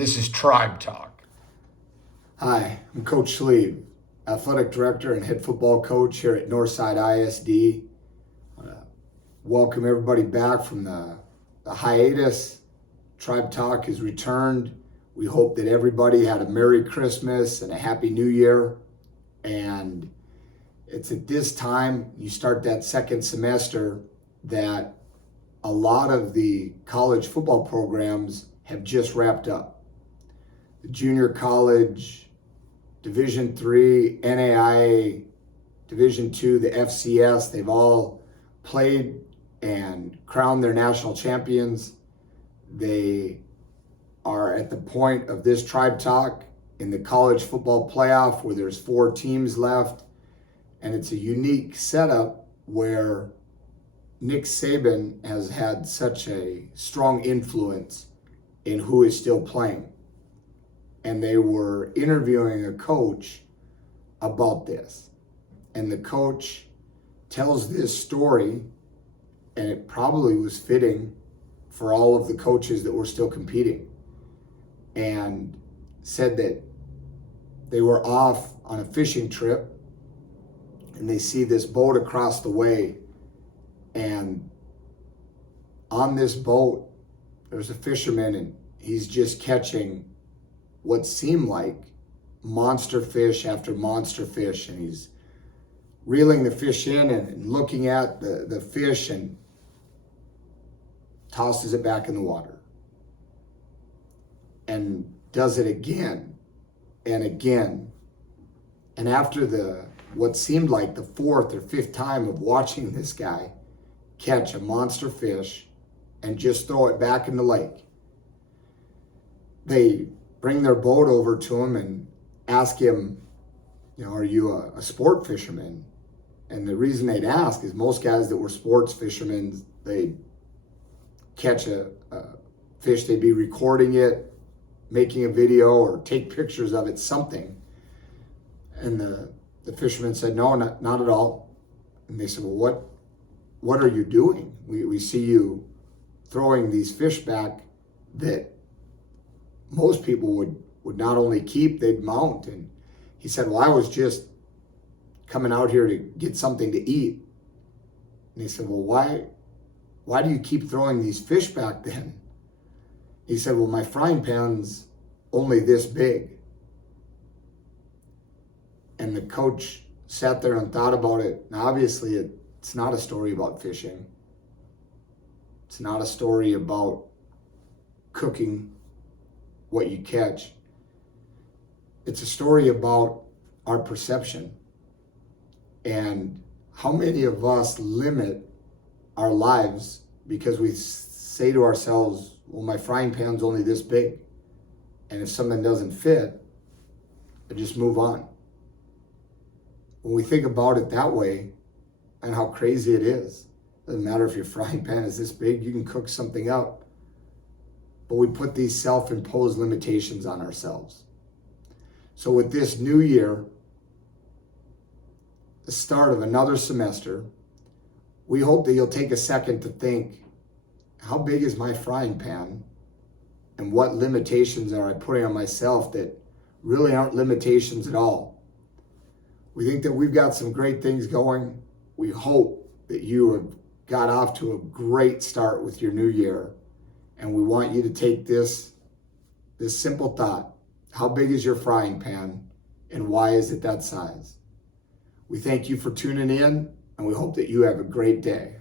This is Tribe Talk. Hi, I'm Coach Schlieb, Athletic Director and Head Football Coach here at Northside ISD. I want to welcome everybody back from the hiatus. Tribe Talk has returned. We hope that everybody had a Merry Christmas and a Happy New Year. And it's at this time, you start that second semester, that a lot of the college football programs have just wrapped up. The junior college, Division III, NAIA, Division II, the FCS, they've all played and crowned their national champions. They are at the point of this Tribe Talk in the college football playoff where there's 4 teams left. And it's a unique setup where Nick Saban has had such a strong influence in who is still playing. And they were interviewing a coach about this. And the coach tells this story, and it probably was fitting for all of the coaches that were still competing, and said that they were off on a fishing trip and they see this boat across the way, and on this boat there's a fisherman, and he's just catching what seemed like monster fish after monster fish, and he's reeling the fish in and looking at the fish and tosses it back in the water and does it again and again. And after what seemed like the 4th or 5th time of watching this guy catch a monster fish and just throw it back in the lake, they bring their boat over to him and ask him, are you a sport fisherman? And the reason they'd ask is most guys that were sports fishermen, they'd catch a fish, they'd be recording it, making a video or take pictures of it, something. And the fisherman said, no, not at all. And they said, well, what are you doing? We see you throwing these fish back that most people would not only keep, they'd mount. And he said, well, I was just coming out here to get something to eat. And he said, well, why do you keep throwing these fish back then? He said, well, my frying pan's only this big. And the coach sat there and thought about it. Now, obviously, it's not a story about fishing. It's not a story about cooking what you catch. It's a story about our perception and how many of us limit our lives because we say to ourselves, well, my frying pan's only this big, and if something doesn't fit, I just move on. When we think about it that way and how crazy it is, doesn't matter if your frying pan is this big, you can cook something up. But we put these self-imposed limitations on ourselves. So with this new year, the start of another semester, we hope that you'll take a second to think, how big is my frying pan? And what limitations are I putting on myself that really aren't limitations at all? We think that we've got some great things going. We hope that you have got off to a great start with your new year. And we want you to take this simple thought. How big is your frying pan and why is it that size? We thank you for tuning in and we hope that you have a great day.